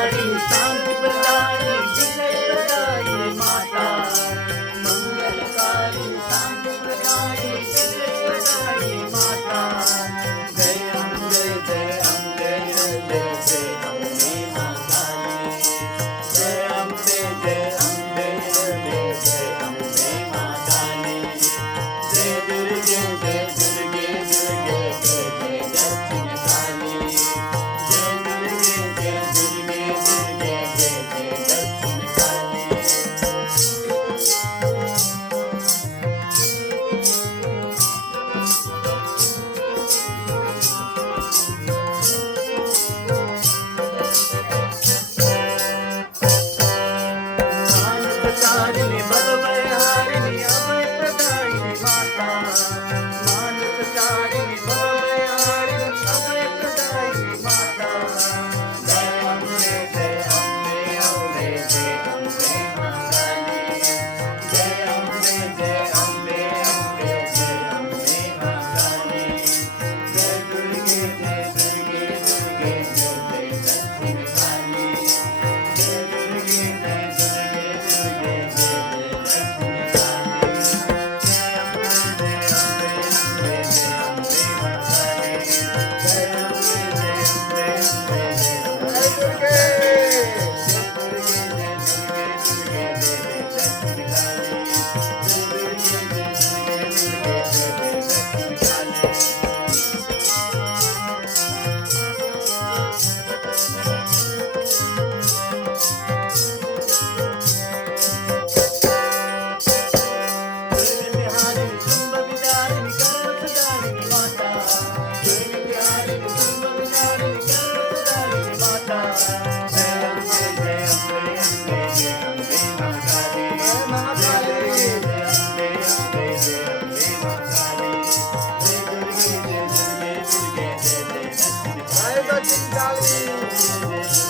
मंगलकारी शांति प्रदायिनी विजय प्रदायिनी माता मंगलकारी शांति प्रदायिनी विजय प्रदायिनी माता जय अम्बे जय अम्बे जय जय अम्बे मां काली जय अम्बे जय अम्बे जय जय अम्बे मां काली जय दुर्गे दुर्गे दुर्गे जय जय दक्षिण काली जय दुर्गे दुर्गे दुर्गे जय जय दक्षिण काली मानसचारिणी भवभयहारिणी अभयप्रदायिनी माता मानसचारिणी भवभयहारिणी अभयप्रदायिनी माता जय अम्बे जय अम्बे अम्बे जय अम्बे मां काली जय अम्बे जय अम्बे अम्बे जय अम्बे मां काली जय दुर्गे दुर्गे दुर्गे जय जय दक्षिण काली जय दुर्गे दुर्गे दुर्गे जय जय दक्षिण काली जय अम्बे जय अम्बे अम्बे जय अम्बे मां काली जय अम्बे जय अम्बे अम्बे जय अम्बे दुर्गे जय दुर्गे जय दुर्गे दुर्गे जय जय दक्षिण काली जय दुर्गे जय दुर्गे दुर्गे जय जय दक्षिण काली दुर्गतिहारिणी शुंभविदारिणी कर्मप्रदायिनी माता दुर्गतिहारिणी शुंभविदारिणी कर्मप्रदायिनी माता जय अम्बे जय अम्बे अम्बे जय अम्बे मां काली जय दुर्गे जय अम्बे अम्बे जय अम्बे मां काली जय दुर्गे दुर्गे दुर्गे जय जय दक्षिण काली जय दुर्गे